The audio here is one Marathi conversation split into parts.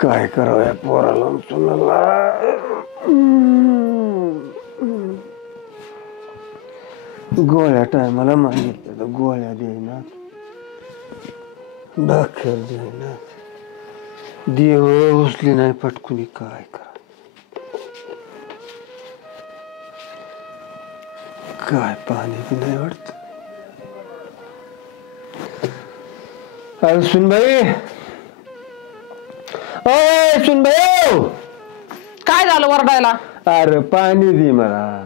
काय करावं या पोराला सुनाला. गोळ्या टायमाला मागितलं तर गोळ्या देईना, दाखर देईना, देव उचली नाही पटकुनी. काय करा, काय पाणी बी नाही वाटत. अरे सुनबाई, अय सुनबाई, काय झालं वरडायला? अरे पाणी दे मला.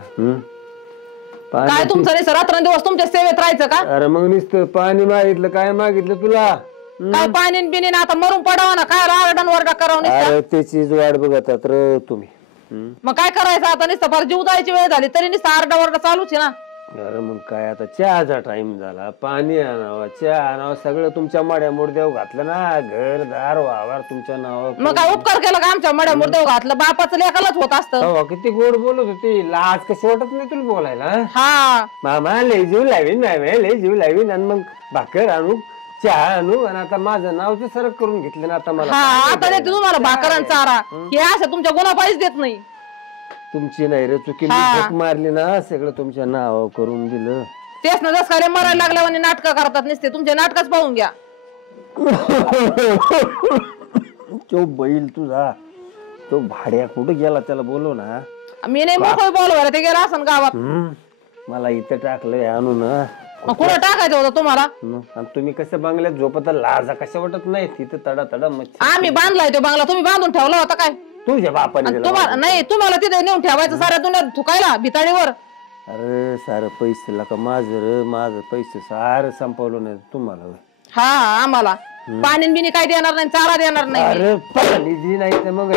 काय तुमचं नाही रात्रंदिवस तुमच्या सेवेत राहायचं का? अरे मग नुसतं पाणी मागितलं, काय मागितलं तुला? काय पाणी बिनी आता मरून पडावं ना, काय आरडण वरडा करावं. अरे त्याचीच वाट बघतात र तुम्ही. मग काय करायचं आता? नुसतं फार जीव जायची वेळ झाली तरी नुसतं आरडा वरडा चालूच आहे ना. अरे मग काय आता चहाचा टाइम झाला, पाणी आणावं, चहा आणावं, सगळं तुमच्या मड्या मुर्द्यावर घातलं ना, घर दार वावर तुमच्या नावावर. मग काय उपकार केला का आमच्या मड्या मुर्देव घातलं? बापाचं लेखालाच होत असतं. किती गोड बोलत होती, लाज कशी वाटत नाही तुला बोलायला? हा मामा लय जीव लावीन, लय जीव लावीन, आणि मग भाकर आणू, चहा आणू, आणि आता माझं नावचं सरक करून घेतलं ना आता मला. हा आता देते तुम्हाला भाकर चारा, हे असं तुमच्या गुन्हा देत नाही. तुमची नाही रे चुकी, भूक मारली ना, सगळं तुमच्या नाव करून दिलं. तेच ना, जस काय मरायला लागल्यावर नाटक करतात नसते, तुमचे नाटकच पाहून घ्या. तो बैल तुझा, तो भाड्या कुठं गेला त्याला बोलव ना. मी नाही मोकळ बोलवायला, ते गेला असं गावात. मला इथं टाकलंय आणू ना. कुठं टाकायचं होतं तुम्हाला? आणि तुम्ही कसं बंगल्यात झोपत, लाजा कशा वाटत नाही तिथं? तडा तडा मच्छर. आम्ही बांधलाय तो बंगला, तुम्ही बांधून ठेवला होता काय? तुझ्या बापाने तुम्हाला नाही, तुम्हाला तिथे नेऊन ठेवायचं साऱ्या दुनियात थुकायला भिताडीवर. अरे सारं पैसे का माझं पैसे सारं संपवलं नाही तुम्हाला. हा आम्हाला पाणी बिनी काय देणार नाही, चारा देणार नाही. अरे पाणी दे नाही तर मग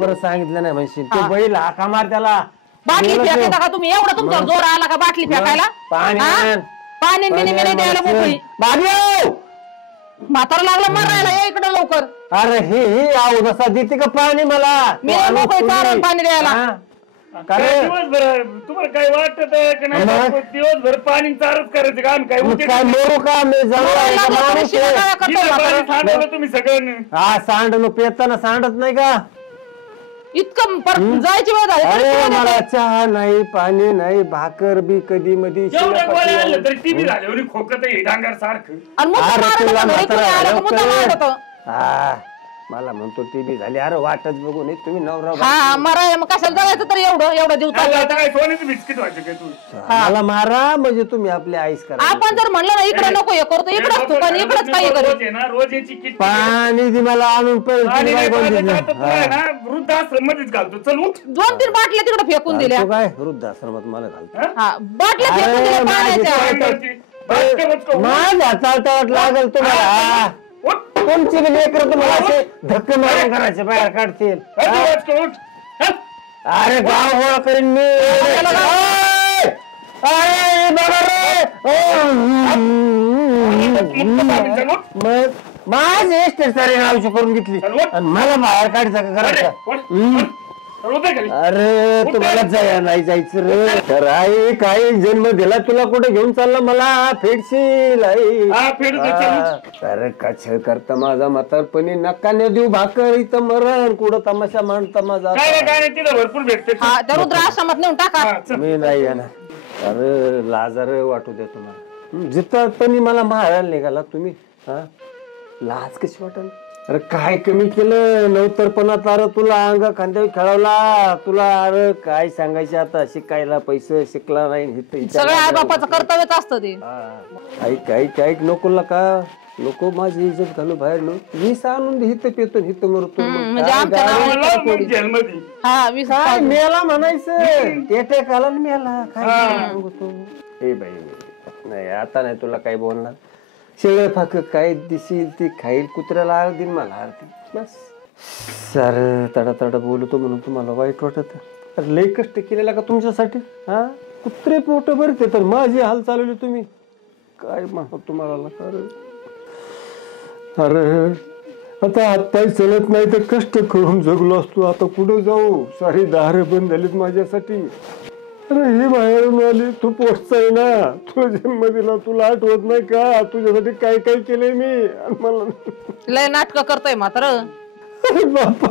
परत सांगितलं नाही म्हणशील. तो बैल हाका मार त्याला. बाटली फेकायचा का तुम्ही? एवढा तुमचा जोर आला का बाटली फेकायला? पाणी बिनी मी नाही द्यायला मोकळी. म्हातारा लागला मारायला, या इकडे लवकर. अरे हे आऊ जसा देते का पाणी मला? मी मोकळी चारा पाणी द्यायला. दिवसभर तुम्हाला काय वाटत आहे का नाही? दिवसभर पाणी चारच करायचं का? काय मरू का? मी सांडवलं तुम्ही सगळ्यांनी. हा सांड पेताना सांडत नाही का? इतकं जायची वेळ झाली. अरे मला चहा नाही, पाणी नाही, भाकर बी कधी मधी. जेवढ्या गोळ्या आणलं तरी टीव्ही झाल्यावर खोकत डांगर सारखं. मला म्हणतो टीव्ही झाली. अरे वाटच बघू नये तुम्ही नवरा. हा मारायला मग कशाला जगायचं तर एवढा जीव चालला. काय सोन्याचं बिस्किट व्हायचं काय तू? मला मारा म्हणजे तुम्ही आपली आईस करा. आपण जर म्हणलं ना इकडे नको हे करतो, इकडेच तू आणि इकडेच काही कर. रोज याची किट पाणी दे मला आणून. वृद्धाश्रम मध्येच घालतो. चल उठ. 2-3 बाटल्या तिकडे फेकून दिल्या. काय वृद्धाश्रमात मला घालतो? बाटल्या फेकून दिल्या पाण्याच्या. माझ्या चालता लागल तुम्हाला. तुमची लेकर तुम्हाला असे धक्के मारून करायचे, बाहेर काढतील. अरे गाव गोळा करीन मी. मग माझे एस्टेट सारे नावशी करून घेतली आणि मला बाहेर काढायचं का करायचं? अरे तुम्हाला जाया नाही जायचं रे. तर आई काही जन्म दिला तुला, कुठे घेऊन चालला मला? फेडशील आई. अरे कछ करता माझा म्हातारपणी, नका न देऊ भाकर इथं मरण. कुठं तमाशा मांडता माझा? भरपूर भेटते. रुद्राश्रमात नेऊन टाका. मी नाही येणार. अरे लाजार वाटू द्या तुम्हाला. जिथं पण मला मारायला निघाला तुम्ही. हा लाज कशी वाटेल? अरे काय कमी केलं नवतरपणात? अरे तुला अंग खांद्यावर खेळवला तुला. अरे काय सांगायचे आता? शिकायला पैसे शिकला नाही, सगळ्या आई बापाचं कर्तव्यच असतं ते. ऐक ऐक ऐक, नको का नको माझी इज्जत घालू बाहेर. वीस आणून हित पेतो हित मरतो. मेला म्हणायचं टेकाला मेला. काय सांगतो हे बाई? नाही आता नाही तुला काही बोलणार. शेळ फाक काय दिसील ती खाईल, कुत्र्याला आरती मला आरती. बस सर तडा तडा बोलतो म्हणून तुम्हाला वाईट वाटत? अरे लई कष्ट केलेला का तुमच्यासाठी? हा कुत्रे पोट भरते तर माझी हाल चालवली तुम्ही. काय म्हणतो तुम्हाला? अरे आता हातपाय चलत नाही तर कष्ट करून जगलो असतो. आता कुठं जाऊ? सारी दारे बंद झालीत माझ्यासाठी. अरे ही बाहेरून आली, तू पोचताय ना, तुला जन्म दिला, तुला आठवत नाही का तुझ्यासाठी काय काय केलंय मी? आणि मला लय नाटक करतोय मात्र. अरे बापा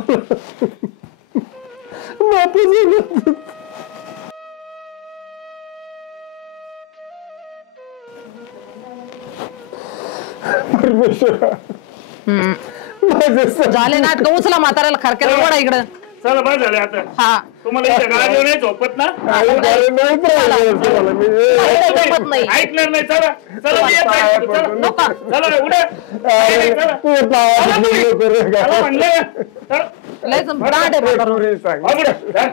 परमेश्वरा झाले नाटक. उचला म्हाताऱ्याला खरक्याला ओढा इकडं. चला बस झाले आता. हा तुम्हाला इथं गाडीवर नाही झोपत ना? झोपत नाही. ऐकणार नाही. चला चला मी येत आहे. चला. नको. चला उड्या. चला म्हणलं. चला. लय ब्रांड आहे म्हातारं. उड्या. चला.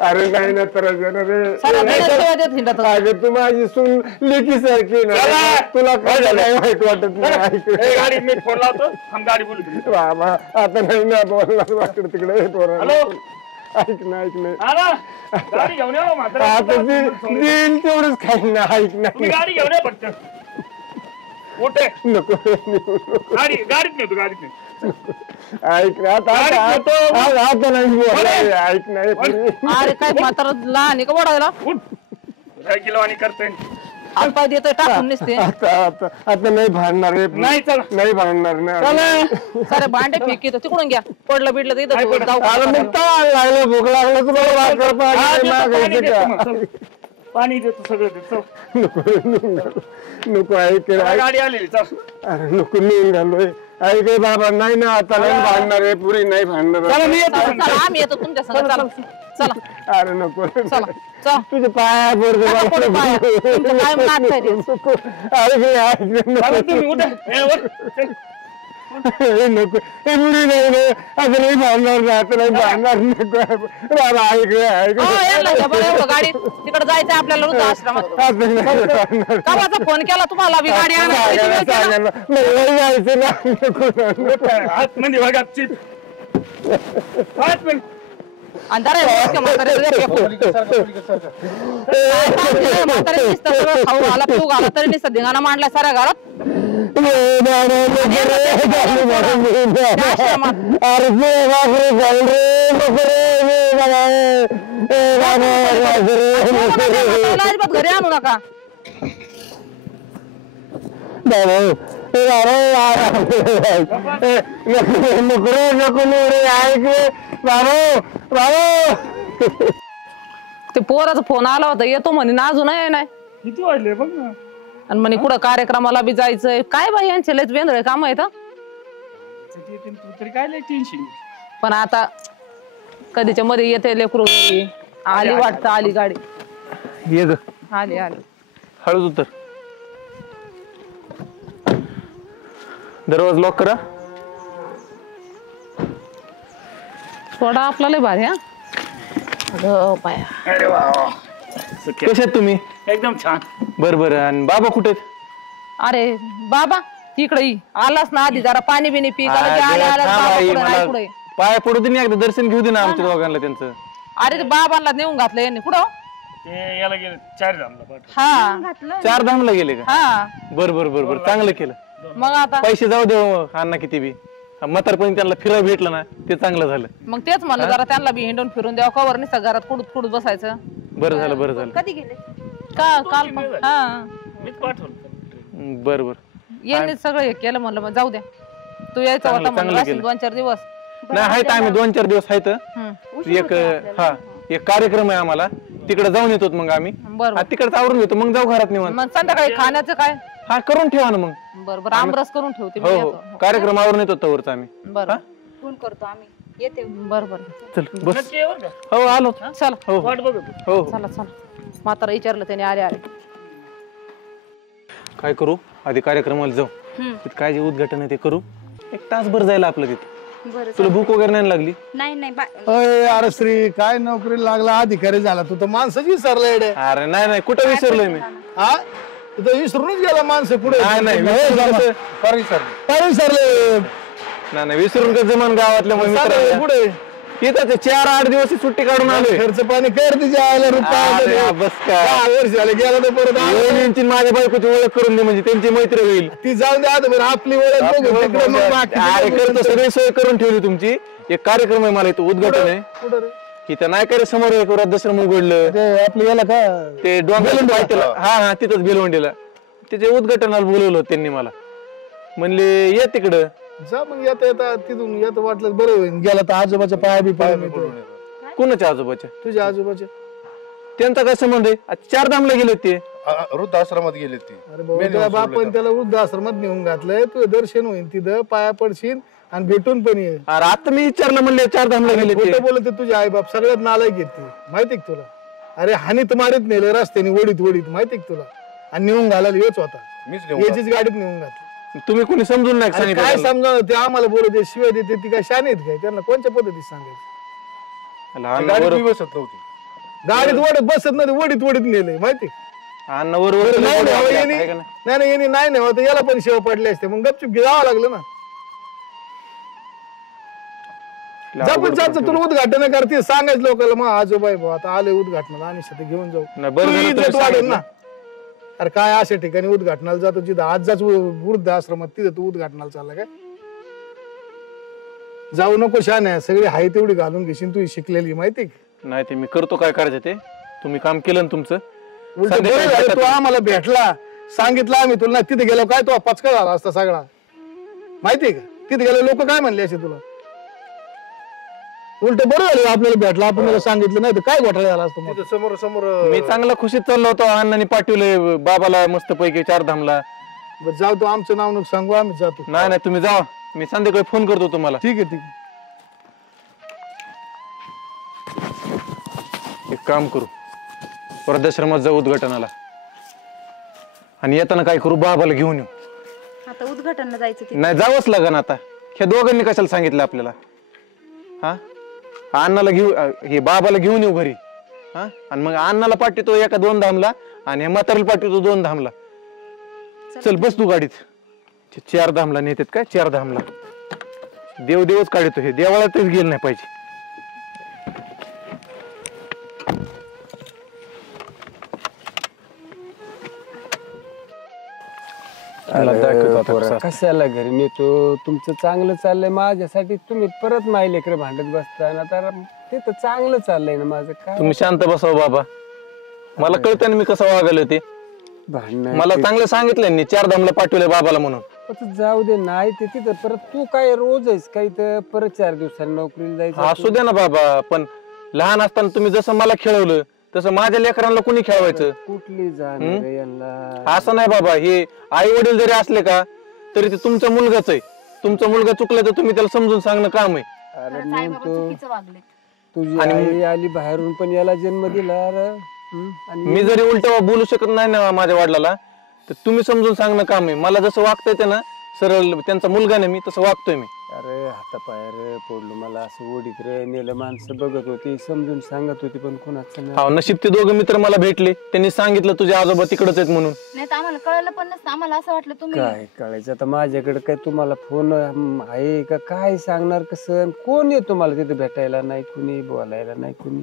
अरे नाही ना तर रे साऱ्या देशात सेवा देत हिंडत. अगं तू माझी सून लेकी सारखी ना, तुला काय वाईट वाटत नाही? ए, गाडी मी फोन लावतो. थांब गाडी बोलू तुम्ही. बाबा आता नाही ना बोलला वाकड तिकडे पोरा. हॅलो. ऐक ना ऐक ना, हा ना. गाडी घेऊन या म्हातारा. आता देईल तेवढंच खाईन ना. ऐक ना, तुम्ही गाडी घेऊन या फक्त. मोठे नको गाडीत नेतो गाडीत नेतो. ऐक ना, आता नाही बोलायचं. ऐक ना, अरे काय म्हातारा लहान आहे का ओढायला? काय किलो आणि करतोय. हात पाय देतोय टाकून नसते. आता नाही भांडणार रे. नाही चला. नाही भांडणार ना. सारे भांडे फेकी तिकडून घ्या. पडलं बिडलं तर इथं जाऊ. अरे मग काय लागलं, भूक लागलं तुम्हाला भाकर पाणी मागायचं का? पाणी देतो सगळं देतो. नको ऐक रे. गाडी आलेली. चल. अरे नको नेऊन घालोय. ऐक रे बाबा, नाही ना आता नाही भांडणार आहे, पुरी नाही भांडणार. चला आम्ही येतो तुमच्या संग. चला चला. अरे नको चला चला. तुझ्या पाया नका पडू पाया. तुमचं काय नाटक आहे ते. चला तुम्ही उठा. ए, उठ. चल. नको हे मुली नाही ना, आता नाही भांडणार ना, आता नाही भांडणार. नको बाबा ऐक रे ऐक. हो, यांना घ्या बरं एवढं गाडीत. तिकडे जायचंय आपल्याला वृद्धाश्रमात. कवाचा फोन केला तुम्हाला बी गाडी आणायला? जायचं ना. आतमध्ये बघा चिप. आतमध्ये. आणि जरा हे म्हातारे म्हातारे नुसतं सगळं खाऊ घाला पिऊ घाला तरी नुसतं धिंगाणा मांडलाय साऱ्या घरात. अजिबात घरी आणू नका. ते पोराचा फोन आला होता, येतो म्हणे ना, अजून नाही. किती वाजले बघ ना. आणि म्हणे कुठं कार्यक्रमाला बी जायचंय. काय बाई यांचे लयच वेंधळे काम आहेत. तरी काय लय टेन्शन. पण आता कधीच्या मध्ये येते लेकरू. आली वाटतं, आली गाडी. ये ग, आली आली. हळूच उतर. दरवाजा लॉक करा. थोडा आपला लय भारी. हा अरे वा. कशात तुम्ही? एकदम छान. बर बर. आणि बाबा कुठे? अरे बाबा तिकडे आलास ना आधी, जरा पाणी बिनी पी. पाय पडू दे ना, एकदा दर्शन घेऊ दे ना आमच्या दोघांना त्यांचं. अरे ते बाबांना नेऊन घातलं यांनी. कुठं? ते याला गेले 4 धामला. हा 4 धामला गेले का? हा. बर बर बर बर, चांगलं केलं. मग आता पैसे जाऊ दे अण्णा, किती बी म्हातारपणी त्यांना फिरायला भेटलं ना, ते चांगलं झालं. मग तेच म्हणलं जरा त्यांना बी हिंडून फिरून द्यावं. कवर नाही घरात कुडत कुडत बसायचं. बरं झालं बरं झालं. कधी गेले? काल हा. मीच पाठवलं. बर बर. यांनी सगळं हे केलं. म्हणलं मग जाऊ द्या, तू यायचं होता म्हणलं 2-4 दिवस. नाही आहेत, आम्ही 2-4 दिवस आहेत. एक एक कार्यक्रम आहे आम्हाला, तिकडे जाऊन येतो मग आम्ही. बरं तिकडे आवरून घेतो, मग जाऊ घरात निवांत. मग संध्याकाळी खाण्याचं काय? हा करून ठेवा ना मग. बरोबर, आमरस करून ठेवते. हो हो, कार्यक्रम आवरून येतो तवरच आम्ही. बरं फोन करतो आम्ही. येते. बरोबर. चल बस. नक्की येऊ का? हो आलो. चला हो वाट बघतो. हो. चला चला. म्हातारा विचारलं त्याने. अरे अरे काय करू, आधी कार्यक्रमाला जाऊ. तिथे काय जे उद्घाटन आहे ते करू. 1 तासभर जायला आपलं तिथे. तुला भूक वगैरे नाही लागली? नाही. अरे श्री, काय नोकरी लागला, अधिकारी झाला, तू तर माणसाची विसरलाय रे. अरे नाही नाही, कुठं विसरलोय मी? हा, तू तर विसरूनच गेला माणसं पुढे. नाही विसरले नाही, विसरून का जमान गावातल्या पुढे. तिथं 4-8 दिवस सुट्टी काढून आलोय. खर्च पाणी कर तिच्या आयला अरे, रुपया बस काय. 6 वर्ष झाले गेला तर परत आला. वहिनींची माझ्या बायकोची ओळख करून दे म्हणजे त्यांची मैत्री होईल. ती जाऊन द्या आता बरं आपली ओळख बघू तिकडे मग बाकी अरे करतो, सगळी सोय करून ठेवली तुमची. एक कार्यक्रम आहे मला इथं उद्घाटन आहे. कुठं रे? इथं नाही करे समोर एक वृद्धाश्रम उघडलं ते आपलं याला का ते डोंगर. हा तिथंच बेलवंडीला त्याच्या उद्घाटनाला बोलवलं होतं त्यांनी मला. म्हणले ये तिकडं. जा मग येता येता तिथून येत वाटलं बरं होईल. गेला तर आजोबाच्या पाया बी पाय कोणाच्या आजोबाच्या? तुझ्या आजोबाच्या. त्यांचा काय संबंध आहे? 4 धामला गेले ते. वृद्धाश्रमात गेले ते. अरे बाबा तुझ्या बापान त्याला वृद्धाश्रमात नेऊन घातलंय. तुझं दर्शन होईल तिथं, पाया पडशील आणि भेटून पण ये. अरे आता मी विचारलं म्हणले 4 धामला गेले ते. खोटं बोलत तुझे आई बाप सगळ्यात नालायक आहेत ते, माहिती का तुला? अरे हानीत मारीत नेले रस्त्याने वडीत माहिती का तुला? आणि नेऊन घालायला येच होता, याचीच गाडीत नेऊन घातली. तुम्ही कोणी समजून नाही अरे सांगितलं काय त्यांना? समजा ते आम्हाला बोलत शिवाय देते ती काय शान आहेत काय? त्यांना कोणत्या पद्धतीत सांगायचं? लहान गाडी वर- बी बसत नव्हती. गाडीत वडत बसत नाही, वडीत नेले माहिती? अन्न वर वर नाही आहे नाही का यांनी नाही? नाही यांनी नाही नाही होत, याला पण शेव पडले असते मग गपचूप जावं लागलं ना. जपून जायचं तुला उद्घाटन करते सांगायचं लोकांना मग आजोबा आहे भाऊ आता आले उद्घाटनाला आणि शेती घेऊन जाऊ. नाही, बरं झालं तुझी तुम्ही इज्जत वाढेल सांगितलं. ना. अरे काय अशा ठिकाणी उद्घाटनाला जातो जिथं आज जाच वृद्ध आश्रमात तिथं तू उद्घाटनाला चालला काय? जाऊ नको शान आहे, सगळी हाय तेवढी घालून घेशील तू शिकलेली माहिती का? नाही ते मी करतो काय करायचं ते. तुम्ही काम केलं ना तुमचं. उलट बरं झालं तू आम्हाला भेटला, सांगितलं आम्ही तुला. नाही तिथे गेलो काय तो पचका झाला असता सगळा माहितीये का? तिथे गेले लोक काय म्हणले असे तुला? उलट बरं झालं आपल्याला भेटला, आपण मला सांगितलं नाही तर काय घोटाळा झाला असतो मग. तिथं समोर समोर मी चांगला खुशीत चाललो होतो. अण्णांनी पाठवले बाबाला मस्त पैकी 4 धामला. बरं जाऊ तो आमचं नाव नको सांगू, आम्ही जातो. नाही तुम्ही जावा, मी संध्याकाळी फोन करतो तुम्हाला. ठीक आहे ठीक आहे. एक काम करू, वृद्धाश्रमात जाऊ उद्घाटनाला आणि येताना काय करू, बाबाला घेऊन येऊ. आता उद्घाटनला जायचं ते. नाही जावंच लागन आता. ह्या दोघांनी कशाला सांगितलं आपल्याला? हा अण्णाला घेऊ, हे बाबाला घेऊन येऊ घरी. हा आणि मग अण्णाला पाठवतो 1-2 धामला आणि हे म्हातारीला पाठवतो 2 धामला. चल बस तू गाडीत. 4 धामला नेतात काय? 4 धामला देवच काढतो. हे देवाळातच गेलं नाही पाहिजे. पोरा, कशाला घरी नेतो? तुमचं चांगलं चाललंय माझ्यासाठी, तुम्ही परत माय लेकर भांडत बसता ना. तर ते तर चांगलं चाललंय ना माझं. काय तुम्ही शांत बसाव बाबा. मला कळतं ना मी कसं वागलं ते. भांडण मला चांगलं सांगितलं मी 4 धामला पाठवलंय बाबाला म्हणून. जाऊ दे. नाही ते तिथं परत तू काय रोज आहेस काही तर परत 4 दिवसांनी नोकरीला जायचं. असू दे ना बाबा, पण लहान असताना तुम्ही जसं मला खेळवलं तसं माझ्या लेकरांना कुणी खेळवायचं? कुठली जाणार यांना? असं नाही बाबा. हे आई वडील जरी असले का तरी ते तुमचा मुलगाच आहे. तुमचा मुलगा चुकला तर तुम्ही त्याला समजून सांगणं काम आहे. अरे खरंच आई बाबा म्हणतो चुकीचं वागले. तुझी आई आली बाहेरून पण याला जन्म दिला. अरे आणि मी जरी उलट बोलू शकत नाही ना माझ्या वडिलाला, तर तुम्ही समजून सांगणं काम आहे. मला जसं वागतंय ते ना, सरळ त्यांचा मुलगा नाही मी, तसं वागतोय मी. अरे हातापायर पडलो मला असं ओढीत रे नेलं. माणसं बघत होती, समजून सांगत होती, पण कोणाचं नाही. हा नशीब ते दोघं मित्र मला भेटले. त्यांनी सांगितलं तुझे आजोबा तिकडच आहेत म्हणून. नाही तर आम्हाला कळलं पण नसतं. आम्हाला असं वाटलं तुम्ही काय कळायचं आता? माझ्याकडे काय तुम्हाला फोन आहे का? काय सांगणार कसं? कोण येतो मला तिथे भेटायला? नाही कुणी, बोलायला नाही कुणी.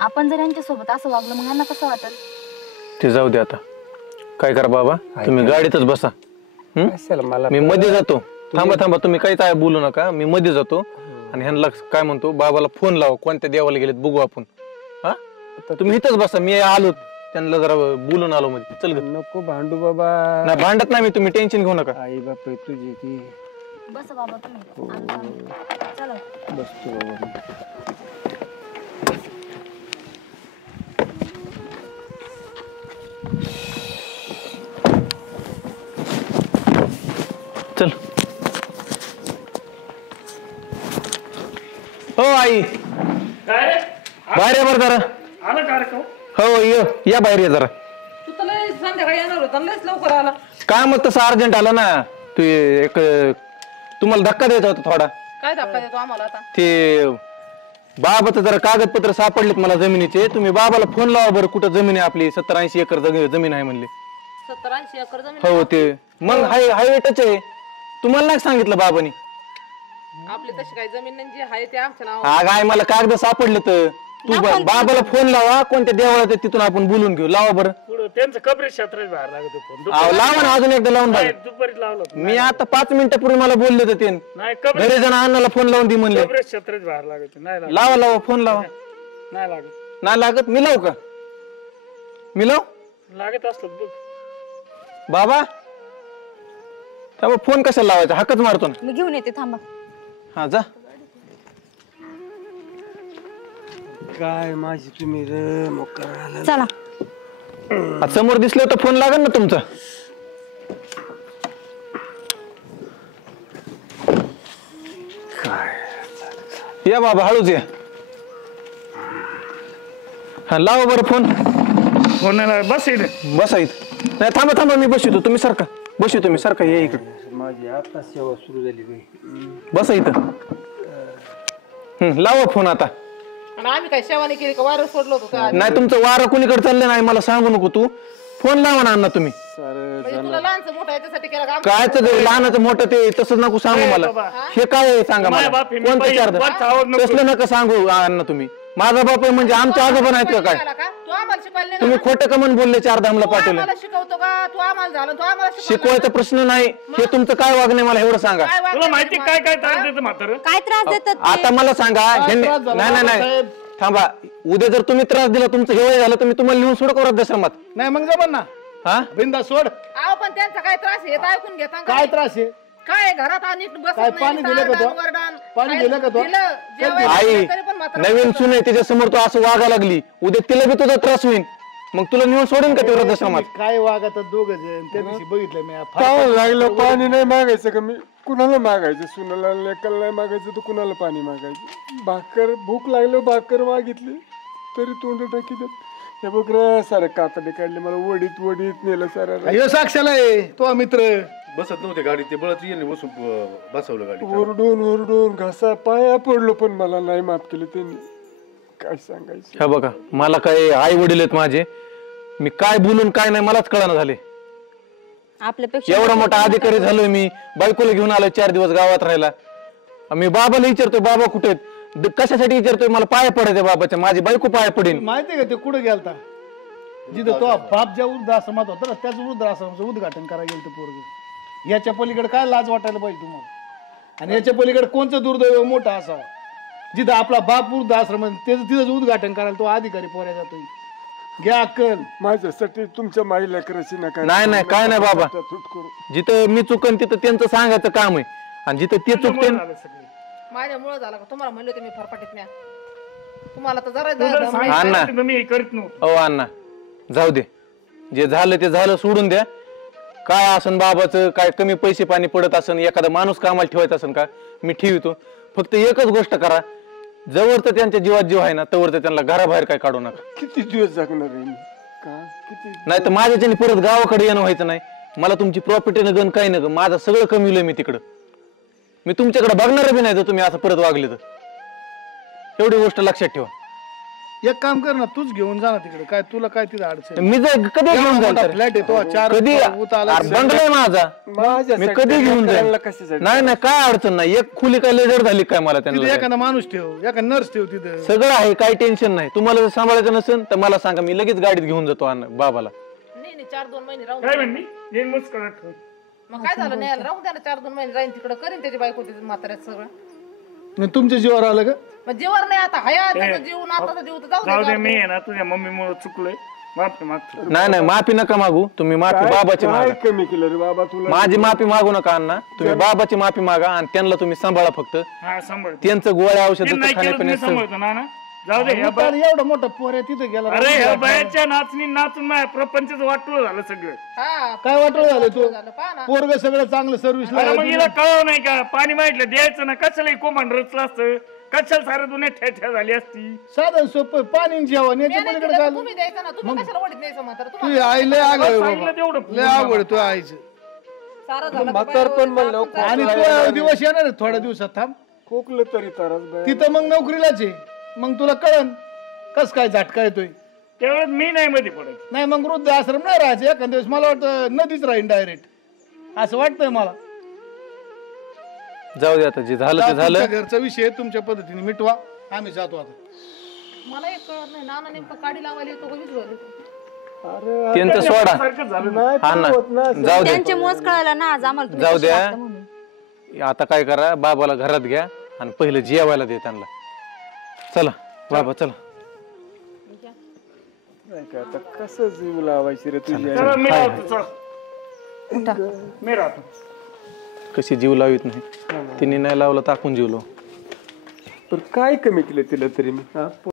आपण जर यांच्यासोबत असं वागलं मग यांना कसं वाटेल? ते जाऊ दे आता. काय करा बाबा, तुम्ही गाडीतच बसा. कशाला मला? मी मध्ये जातो. थांबा तुम्ही काहीच आहे बोलू नका. मी मध्ये जातो आणि ह्यांना काय म्हणतो, बाबाला फोन लावा, कोणत्या देवाला गेलेत बघू आपण. हा तुम्ही इथंच बसा, मी आलो त्यांना जरा बोलून आलो मध्ये. चल ग. नको भांडू बाबा. नाही भांडत नाही मी, तुम्ही टेन्शन घेऊ नका. आई बाप तुझी ती. बस बाबा तुम्ही चला. बसतो बाबा. चल. हो आई काय रे? बाहेर या बरं जरा. आला कार्यक्रम? हो या बाहेर या जरा. तू तर लय संध्याकाळी येणार होता, लयच लवकर आला. काय मग तसं अर्जंट आलं ना. तू एक तुम्हाला धक्का द्यायचा होता थोडा. काय धक्का देतो आम्हाला आता? ते बाबाचं जरा कागदपत्र सापडलेत मला जमिनीचे. तुम्ही बाबाला फोन लावा बरं, कुठं जमीन आहे आपली. 70-80 एकर जमीन आहे म्हणले. 70-80 एकर जमीन. हो ते मग हायवे टच आहे. तुम्हाला नाही सांगितलं बाबांनी? आपली तशी काही जमीन जी आहे ते आमच्या नाव हा काय मला कागद सापडले तर तू बाबाला फोन लावा कोणत्या देवाला तिथून आपण बोलून घेऊ लावा बरं पुढं त्यांचं कबरे क्षेत्र बाहेर लागत फोन लावा ना अजून एकदा लावून बघा दुपारी लावलं होतं. मी आता 5 मिनिटापूर्वी मला बोलले होते ते नाही कबरे घरी जाणं अण्णाला फोन लावून दे म्हणले कबरे क्षेत्र बाहेर लागत नाही लागत लावा लावा फोन लावा नाही लागत नाही लागत मी लावू का मी लाव लागत असलं बघ बाबा फोन कशाला लावायचा हाकच मारतो ना मी घेऊन येते थांबा. हा जा काय माझी तुम्ही रे मोकळा चला आज समोर दिसलं तर फोन लागेल ना तुमचा या बाबा हळूच या हा लावा बरं फोन फोन बस इथे बसा इथं नाही थांबा थांबा मी बसतो तुम्ही सारखा बसतो मी सारखा या इकडे माझी आता सेवा सुरू झाली बाई. बसा इथं लावा फोन आता आणि आम्ही काय सेवा नाही केली का वारं सोडलो होतो का नाही तुमचं वारं कुणीकडे चाललं नाही मला सांगू नको तू फोन लावा ना अण्णा तुम्ही म्हणजे तुला लहानचं मोठं याच्यासाठी केलं का काय लहानाचं मोठं ते तसं नको सांगू मला हे काय आहे सांगा मला बाप आहे, मी कोणतं बाई, चार वाच आवड नको. तसलं नका सांगू अण्णा तुम्ही माझा बाप आहे म्हणजे आमच्या आजोबा नाहीत का काय तू आम्हाला शिकवायला नाही तुम्ही ना? खोटं कमन बोलले 4 धामला तू पाठवले आम्हाला शिकवतो का तू आम्हाला झालं तू आम्हाला शिकवायचा प्रश्न नाही हे तुमचं काय वागणे मला एवढं सांगा काय वागणं तुला माहिती आहे काय त्रास देतं म्हातारं काय त्रास देतात आता मला सांगा त्रास झाला नाही नाही नाही साहेब? थांबा उद्या जर तुम्ही त्रास दिला तुमचं हे वय झालं तर मी तुम्हाला लिहून सोड करत दशरमात नाही मग जमन ना हा बिंदा सोड अहो पण त्यांचा काय त्रास आहे हे ऐकून घेता का? काय त्रास आहे काय घरात आणि बसत काय नाही, पाणी दिलं का तो? सारडान, वरडान. पाणी काय दिलं का तो? दिलं. जेवायला आई दिलं तरी पण म्हातारं नवीन बसत सून आहे त्याच्या समोर तू असं वागा लागली उद्या तिला बी तुझा त्रास होईल मग तुला नेऊन सोडेन का ते वृद्धाश्रमात काय वागत दोघ जण त्या दिवशी बघितलं मी काय लागलं पाणी नाही मागायचं का मी कुणाला मागायचं सुनाला लेकाला नाही मागायचं तर कुणाला पाणी मागायचं भाकर भूक लागलं भाकर मागितली तरी तोंड टाकी देत हे बघ रे सारं कातडे काढले मला वडीत वडीत नेलं सारा अयो साक्षाला आहे तो मित्र बसत नव्हते गाडीत ते बळच येणे बसून बसवलं गाडी ओरडून ओरडून घासा पाया पडलो पण मला नाही माफ केलं त्यांनी काय सांगायचं हा बघा मला काय आई वडील आहेत माझे मी काय बोलून काय नाही मलाच कळना झाले आपल्यापेक्षा एवढा मोठा अधिकारी झालोय मी बायकोला घेऊन आलोय 4 दिवस गावात राहायला मी बाबाला विचारतोय बाबा कुठे आहेत कशासाठी विचारतोय मला पाया पडायचे बाबाच्या माझी बायको पाया पडेल माहितीये का ते कुठं गेलता जिथं तो बाप ज्या वृद्धाश्रमात होता ना त्याच वृद्धाश्रमाचं उद्घाटन करायला गेलं पोरग याच्या पलीकडे काय लाज वाटायला पाहिजे तुम्हाला आणि याच्या पलीकडे कोणचं दुर्दैव मोठा असावा जिथं आपला बाप वृद्धाश्रम त्याचं तिथंच उद्घाटन करायला तो अधिकारी पोऱ्या जातोय घ्या अक्कल माझ्यासाठी तुमच्या माईला करायची नका नाही नाही काय नाही बाबा जिथं मी चुकन तिथं त्यांचं सांगायचं काम आहे आणि जिथं ते चुकते माझ्यामुळे झालं का तुम्हाला म्हणले होते मी फरफाटीत न्या तुम्हाला तर जरा अण्णा. मी करीत नव्हतो हो अण्णा जाऊ दे जे झालं ते झालं सोडून द्या काय असन बाबाचं काय कमी पैसे पाणी पडत असन एखादा माणूस कामाला ठेवायचा असन का मी ठेवतो फक्त एकच गोष्ट करा जवळ तर त्यांच्या जीवात जीव आहे ना तवर तर त्यांना घराबाहेर काय काढू नका किती दिवस जगणार आहे मी का किती नाही तर माझ्याच्याने परत गावाकडे येणं व्हायचं नाही मला तुमची प्रॉपर्टी न गण काही न माझं सगळं कमीवलंय मी तिकडं मी तुमच्याकडे बघणार बी नाही जर तुम्ही असं परत वागले तर एवढी गोष्ट लक्षात ठेवा एक काम कर ना तूच घेऊन जा ना तिकडे काय तुला काय तिथं अडचण मी जर कधी घेऊन जाईल तर? फ्लॅट येतो 4 कधी बंगला आहे माझा मी कधी घेऊन जाईल कशासाठी नाही नाही काय अडचण नाही एक खुली काय लेजर झाली काय मला तिथे त्यांना एखादा माणूस ठेव एखादा नर्स ठेव तिथं सगळं आहे काही टेन्शन नाही तुम्हाला जर सांभाळायचं नसेल तर मला सांगा मी लगेच गाडीत घेऊन जातो बाबाला नाही 4-2 महिने राहून काय म्हणली येईन मस्त करत मग काय झालं नाही राहून द्या ना 4-2 महिने राहीन तिकडे करीन त्याची बायको त्याची म्हाताऱ्यात सगळं मग तुमच्या जीवावर आलं का मग जीवर नाही आता हया त्याचा जीव नाताचा जीव तर जाऊ जाऊ दे दे मी आहे ना तुझ्या मम्मीमुळे चुकलोय माफी मागतो नाही नाही माफी नका मागू तुम्ही माफी बाबाची काय मागा कमी केलं रे बाबा तुला माझी माफी मागू नका अण्णा तुम्ही बाबाची माफी मागा आणि त्यांना तुम्ही सांभाळा फक्त हा सांभाळ त्यांचं गोळ्या ते औषध नाही केलं तुम्ही खाण्यापिण्याचं सांभाळतो ना जाऊ दे ह्या उतार एवढा मोठा पोर आहे तिथे गेला अरे ह्या बायाच्या नाचणी नाचून माझ्या प्रपंचच वाटलं झालं सगळं हा काय वाटलं झालं तू झालं पहा ना पोरग सगळं चांगलं सर्व्हिस अरे मग हिला कळव नाही का पाणी माहितलं द्यायचं ना कशाला कोंबड रचलं असतं कशाला सारं दुनिया ठ्या झाली असती साधन सोपं पाणी जेवण याच्या त्याने पलीकडे दिलं काय तर तुम्ही द्यायचं ना तुम्ही कशाला वडीत न्यायचं म्हातारं तू तुम्हाला आई लय आग सांगितलं तेवढं लय आवड तू आईचं सारं झालं म्हातार पण म्हणलं आणि तू दिवस येणार आहे थोड्या दिवसात थांब खोकलं तरी तारास बाय तिथं मग नोकरीलाच आहे मग तुला कळन कस काय झटका येतोय त्यावेळेस मी नाही मध्ये पडायचं नाही मग वृद्ध आश्रम नाही राहायचं एखाद्या दिवस मला वाटतं नदीच राहीन डायरेक्ट असं वाटतंय मला जाऊ दे आता जे झालं ते झालं. तुमच्या घरचा विषय तुमच्या पद्धतीने मिटवा, आम्ही जातो आता. मला एक कळत नाही नाना नेमकं काडी लावायला येतो का विचारलं त्यांचं सोडा. नाही हा ना, होत ना. जाऊ दे त्यांच्यामुळेच कळालं ना आज आम्हाला तुम्ही जाऊ कशी द्या. वागता म्हणून. आता काय करा, बाबाला घरात घ्या आणि पहिलं जेवायला दे त्यांना. चला बाबा चला. नाही का, आता कसं जीव लावायची रे तुझ्या. चला मी राहतो, चल. मी राहतो. कशी जीव लावित नाही, तिने नाही लावला टाकून जीव लाव. पण काय कमी केलं तिला तरी मी, हा